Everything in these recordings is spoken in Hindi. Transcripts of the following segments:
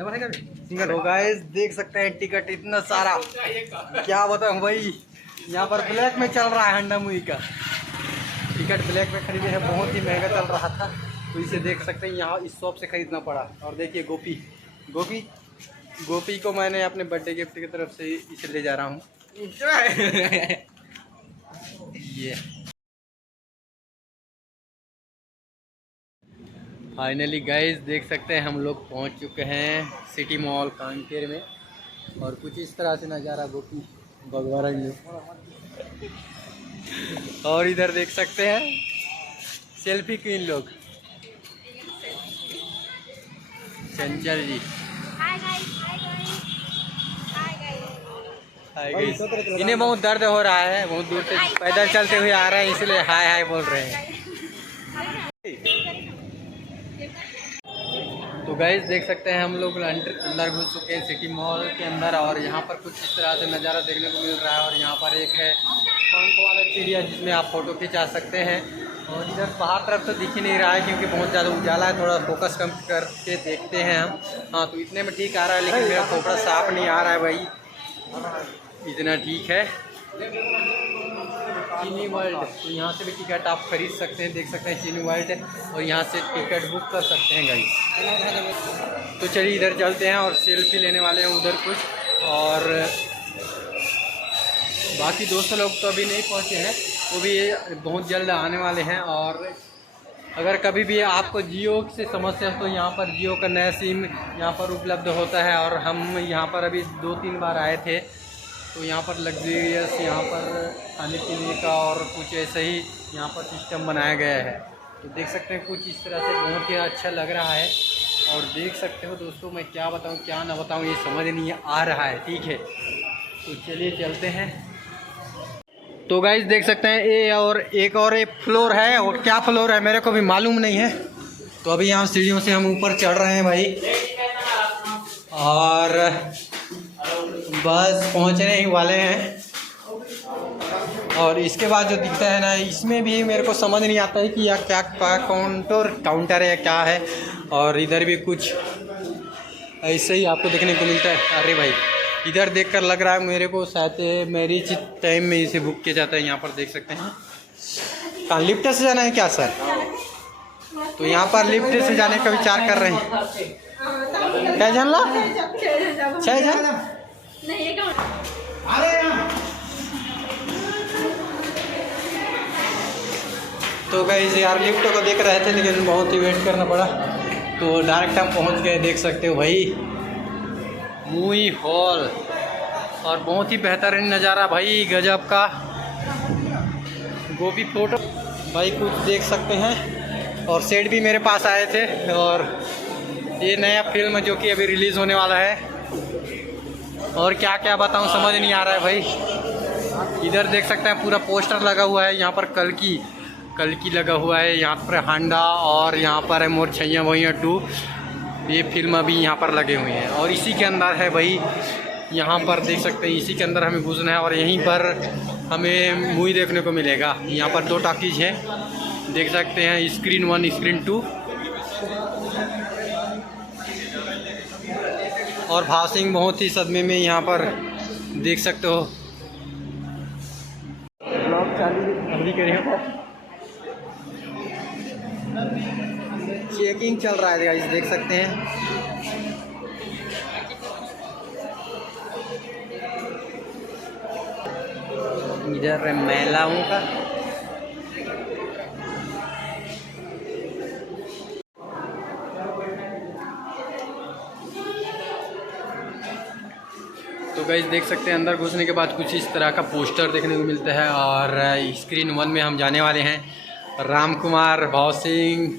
तो गाइस देख सकते हैं टिकट इतना सारा, क्या बताऊं भाई। यहाँ पर ब्लैक में चल रहा है हंडा मूवी का टिकट, ब्लैक में खरीदे हैं, बहुत ही महंगा चल रहा था, तो इसे देख सकते हैं यहाँ इस शॉप से खरीदना पड़ा। और देखिए गोपी को मैंने अपने बर्थडे गिफ्ट की तरफ से इसे ले जा रहा हूँ। ये फाइनली गाइस देख सकते हैं हम लोग पहुँच चुके हैं सिटी मॉल कांकेर में, और कुछ इस तरह से नज़ारा गोपी भगवान में। और इधर देख सकते हैं सेल्फी क्वीन लोग, चंचल जी। हाय गाइस, इन्हें बहुत दर्द हो रहा है, बहुत दूर से पैदल चलते हुए आ रहे हैं, इसलिए हाय हाय बोल रहे हैं। तो गाइस देख सकते हैं हम लोग अंदर घुस चुके हैं सिटी मॉल के अंदर, और यहाँ पर कुछ इस तरह से नज़ारा देखने को मिल रहा है। और यहाँ पर एक है पंख वाला चिड़िया जिसमें आप फ़ोटो खिंचा सकते हैं। और इधर बाहर तरफ तो दिख ही नहीं रहा है क्योंकि बहुत ज़्यादा उजाला है, थोड़ा फोकस कम करके देखते हैं हम। हाँ तो इतने में ठीक आ रहा है, लेकिन मेरा फोकस साफ नहीं आ रहा है भाई, इतना ठीक है। चीनी वर्ल्ड, तो यहाँ से भी टिकट आप खरीद सकते हैं, देख सकते हैं चीनी वर्ल्ड है, और यहाँ से टिकट बुक कर सकते हैं गाइस। तो चलिए इधर चलते हैं और सेल्फी लेने वाले हैं उधर कुछ, और बाकी दोस्त लोग तो अभी नहीं पहुँचे हैं, वो भी बहुत जल्द आने वाले हैं। और अगर कभी भी आपको जियो से समस्या तो यहाँ पर जियो का नया सिम यहाँ पर उपलब्ध होता है। और हम यहाँ पर अभी 2-3 बार आए थे, तो यहाँ पर लग्जरियस यहाँ पर खाने पीने का और कुछ ऐसे ही यहाँ पर सिस्टम बनाया गया है। तो देख सकते हैं कुछ इस तरह से बहुत ही अच्छा लग रहा है। और देख सकते हो दोस्तों, मैं क्या बताऊँ क्या ना बताऊँ, ये समझ नहीं आ रहा है, ठीक है। तो चलिए चलते हैं। तो गाइस देख सकते हैं ये और एक फ्लोर है, और क्या फ्लोर है मेरे को भी मालूम नहीं है। तो अभी यहाँ सीढ़ियों से हम ऊपर चढ़ रहे हैं भाई, और बस पहुँचने ही वाले हैं। और इसके बाद जो दिखता है ना, इसमें भी मेरे को समझ नहीं आता है कि यह क्या काउंटर है क्या है। और इधर भी कुछ ऐसे ही आपको देखने को मिलता है। अरे भाई इधर देखकर लग रहा है मेरे को शायद मैरिज टाइम में इसे बुक किया जाता है। यहाँ पर देख सकते हैं, कहाँ लिफ्ट से जाना है क्या सर? तो यहाँ पर लिफ्ट से जाने का विचार कर रहे हैं। क्या जान ला तो गाइस यार लिफ्ट को देख रहे थे, लेकिन बहुत ही वेट करना पड़ा, तो डायरेक्ट हम पहुँच गए। देख सकते हो भाई मूवी हॉल, और बहुत ही बेहतरीन नज़ारा भाई, गजब का। गोपी फोटो भाई कुछ देख सकते हैं, और सेट भी मेरे पास आए थे। और ये नया फिल्म जो कि अभी रिलीज़ होने वाला है, और क्या क्या बताऊं समझ नहीं आ रहा है भाई। इधर देख सकते हैं पूरा पोस्टर लगा हुआ है, यहाँ पर कल की लगा हुआ है, यहाँ पर हांडा, और यहाँ पर है मोर छैया भैया 2, ये फिल्म अभी यहाँ पर लगे हुए हैं। और इसी के अंदर है भाई, यहाँ पर देख सकते हैं इसी के अंदर हमें घुसना है, और यहीं पर हमें मूवी देखने को मिलेगा। यहाँ पर 2 टॉकीज है, देख सकते हैं, स्क्रीन 1 स्क्रीन 2। और भाव सिंह बहुत ही सदमे में यहाँ पर देख सकते हो। ब्लॉग चालू अभी करें, चेकिंग चल रहा है गाइस, देख सकते हैं। इधर महिलाओं का तो गाइस देख सकते हैं अंदर घुसने के बाद कुछ इस तरह का पोस्टर देखने को मिलता है। और स्क्रीन 1 में हम जाने वाले हैं, राम कुमार, भाव सिंह,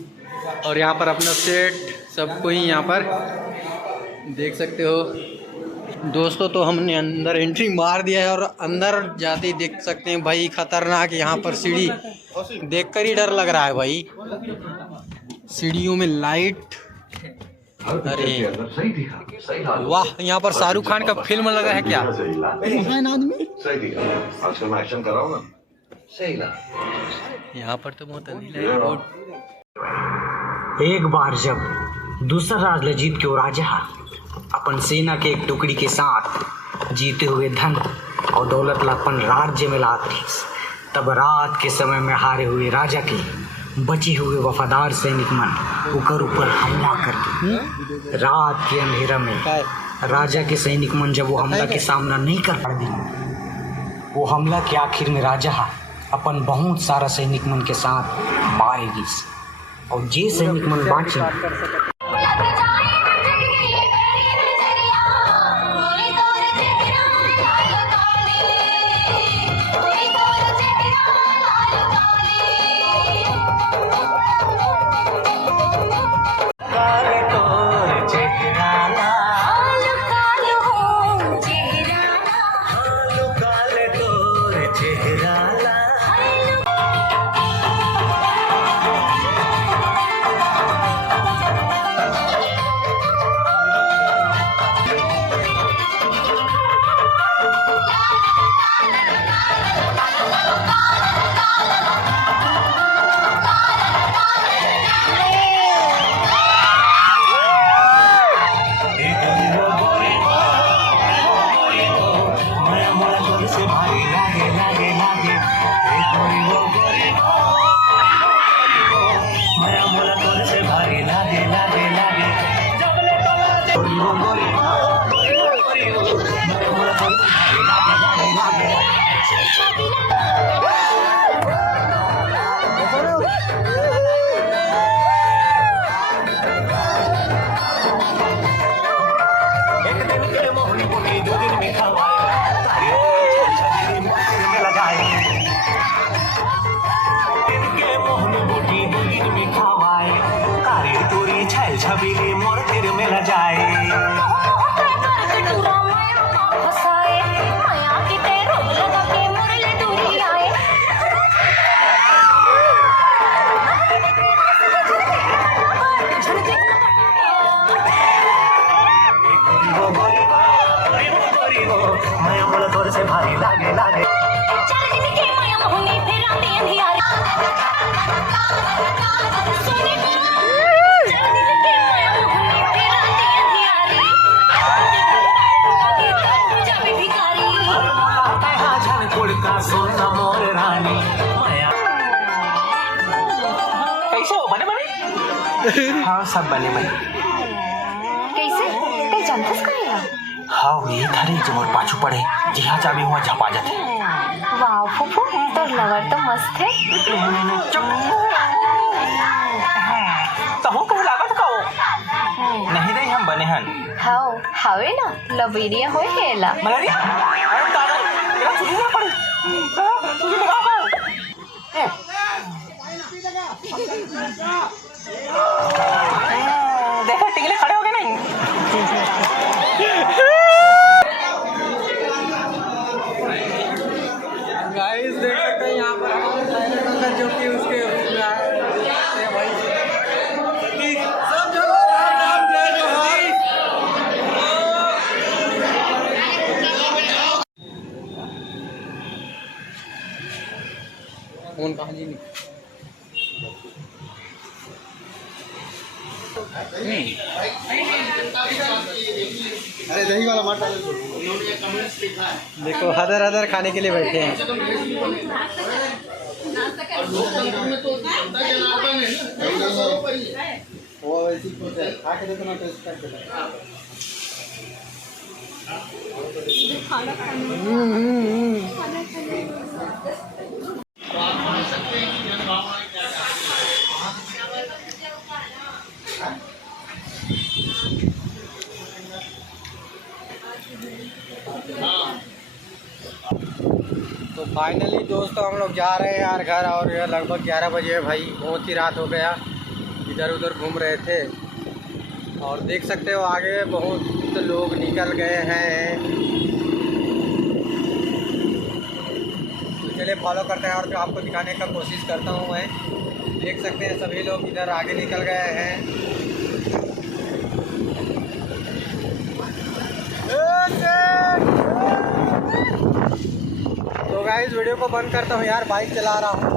और यहाँ पर अपना सेट सबको ही यहाँ पर देख सकते हो दोस्तों। तो हमने अंदर एंट्री मार दिया है, और अंदर जाते ही देख सकते हैं भाई खतरनाक यहाँ पर सीढ़ी देखकर ही डर लग रहा है भाई, सीढ़ियों में लाइट। अरे वाह, यहाँ पर शाहरुख खान का फिल्म लगा है क्या? आदमी यहाँ पर तो बहुत एक बार जब दूसरा राज लजीत की ओर राजा अपन सेना के एक टुकड़ी के साथ जीते हुए धन और दौलत ला अपन राज्य में लात रहीस। तब रात के समय में हारे हुए राजा के बचे हुए वफादार सैनिक मन ओकर ऊपर हमला कर दी। रात के अंधेरा में राजा के सैनिक मन जब वो हमला के सामना नहीं कर पा दी, वो हमला के आखिर में राजा अपन बहुत सारा सैनिक मन के साथ मारेगी और जे सैनिक मन बाँचे छबीली मोर तिर में ल जाए मैं मोला तोर से भारी लागे लागे कैसे हो बने बने? हाँ सब बने बने। कैसे? कई जानतस करेगा? हाँ ये थारे जोर पाछू पड़े जिहा चाबी हुआ झपा जाते। वाह फूफू तो लवर तो मस्त है। चुप। तो हो कहे लागत का हो? नहीं नहीं हम बने हन। हाउ हावे ना लबेरिया होए हेला। मलेरिया? अरे तारा तेरा छुरी ना पड़ी। तुझे लगा पाओ। देखो टिंगले खड़े हो गए नहीं। गाइस देख सकते हैं यहाँ पर हमारे साइलेंट अंकल जो कि उसके भाई सब जगह राम राम जय जोहार। फोन कहाँ जी अरे दही वाला मत डालो। देखो हदर हदर खाने के लिए बैठे हैं। वो वैसी कुछ है खा के देखो ना टेस्ट करके। तो फाइनली दोस्तों हम लोग जा रहे हैं यार घर, और ये लगभग 11 बजे है भाई, बहुत ही रात हो गया। इधर उधर घूम रहे थे और देख सकते हो आगे बहुत लोग निकल गए हैं। तो चलिए फॉलो करते हैं और फिर आपको दिखाने का कोशिश करता हूँ मैं। देख सकते हैं सभी लोग इधर आगे निकल गए हैं। तो गाइस वीडियो को बंद करता हूँ यार, बाइक चला रहा हूँ।